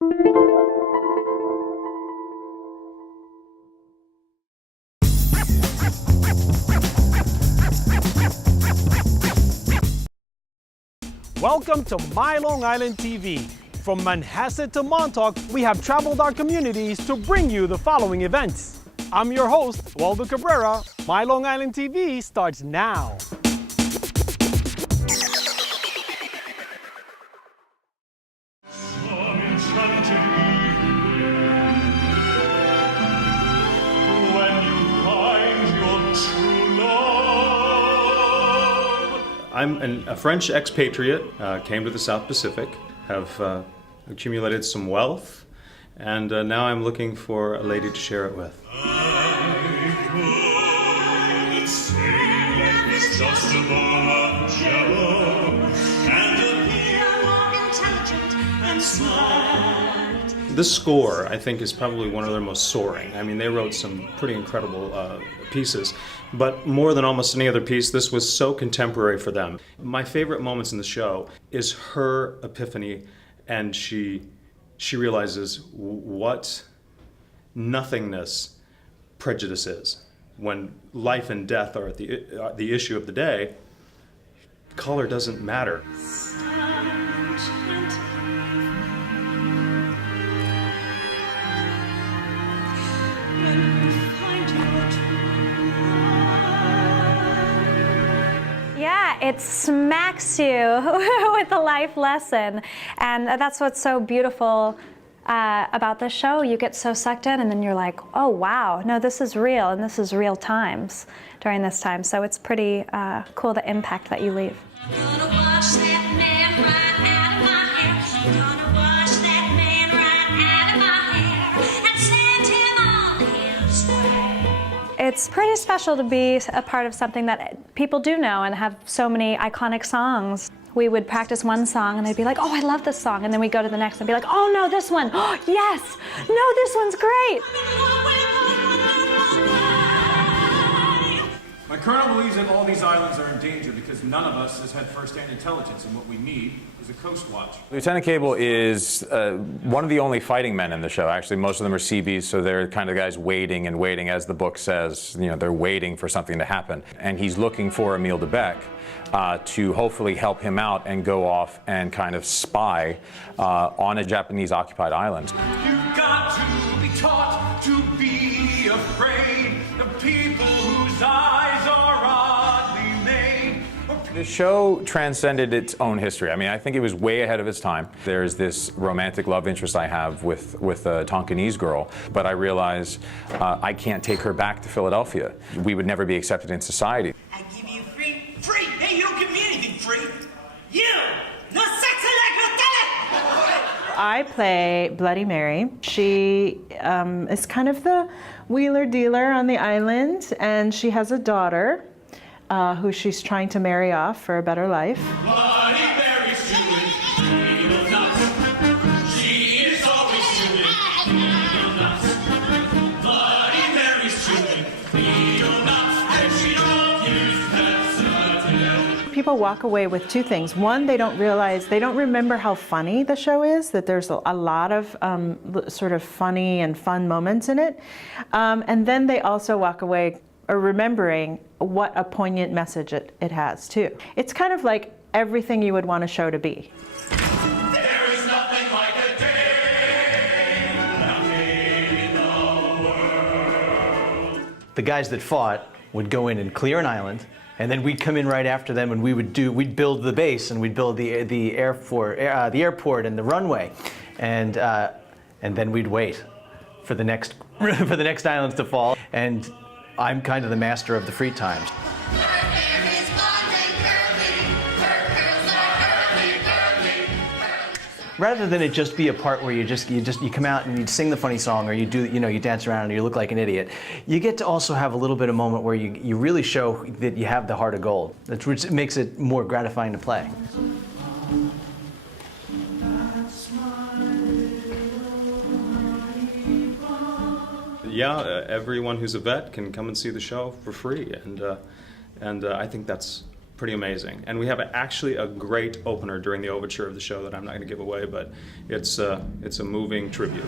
Welcome to MyLITV. From Manhasset to Montauk, we have traveled our communities to bring you the following events. I'm your host, Waldo Cabrera. MyLITV starts now. I'm a French expatriate, came to the South Pacific, have accumulated some wealth, and now I'm looking for a lady to share it with. This score, I think, is probably one of their most soaring. I mean, they wrote some pretty incredible pieces, but more than almost any other piece, this was so contemporary for them. My favorite moments in the show is her epiphany, and she realizes what nothingness prejudice is. When life and death are at the issue of the day, color doesn't matter. Yeah, it smacks you with a life lesson. And that's what's so beautiful about this show. You get so sucked in, and then you're like, oh, wow, no, this is real, and this is real times during this time. So it's pretty cool, the impact that you leave. It's pretty special to be a part of something that people do know and have so many iconic songs. We would practice one song and they'd be like, oh, I love this song. And then we'd go to the next and be like, oh, no, this one. Oh, yes. No, this one's great. My colonel believes that all these islands are in danger because none of us has had first-hand intelligence, and what we need is a coast watch. Lieutenant Cable is one of the only fighting men in the show. Actually, most of them are Seabees, so they're kind of guys waiting and waiting, as the book says. You know, they're waiting for something to happen. And he's looking for Emile de Beque to hopefully help him out and go off and kind of spy on a Japanese-occupied island. You've got to be taught to be afraid of people whose eyes are oddly made. The show transcended its own history. I mean, I think it was way ahead of its time. There's this romantic love interest I have with a Tonkinese girl, but I realize I can't take her back to Philadelphia. We would never be accepted in society. I give you free? Free? Hey, you don't give me anything free. You! No sex I play Bloody Mary. She is kind of the wheeler dealer on the island, and she has a daughter who she's trying to marry off for a better life. Bloody Mary's chewing evil nuts. She is always chewing evil nuts. Bloody Mary's chewing evil nuts, and she don't use pets. People walk away with two things. One, they don't remember how funny the show is, that there's a lot of sort of funny and fun moments in it. And then they also walk away remembering what a poignant message it has, too. It's kind of like everything you would want a show to be. There is nothing like a day in the world. The guys that fought would go in and clear an island, and then we'd come in right after them, and we'd build the base, and we'd build the airport and the runway, and then we'd wait for the next islands to fall. And I'm kind of the master of the free times. Rather than it just be a part where you come out and you sing the funny song, or you dance around and you look like an idiot, you get to also have a little bit of moment where you really show that you have the heart of gold, which makes it more gratifying to play. Yeah, everyone who's a vet can come and see the show for free, and I think that's pretty amazing. And we have actually a great opener during the overture of the show that I'm not going to give away, but it's a moving tribute.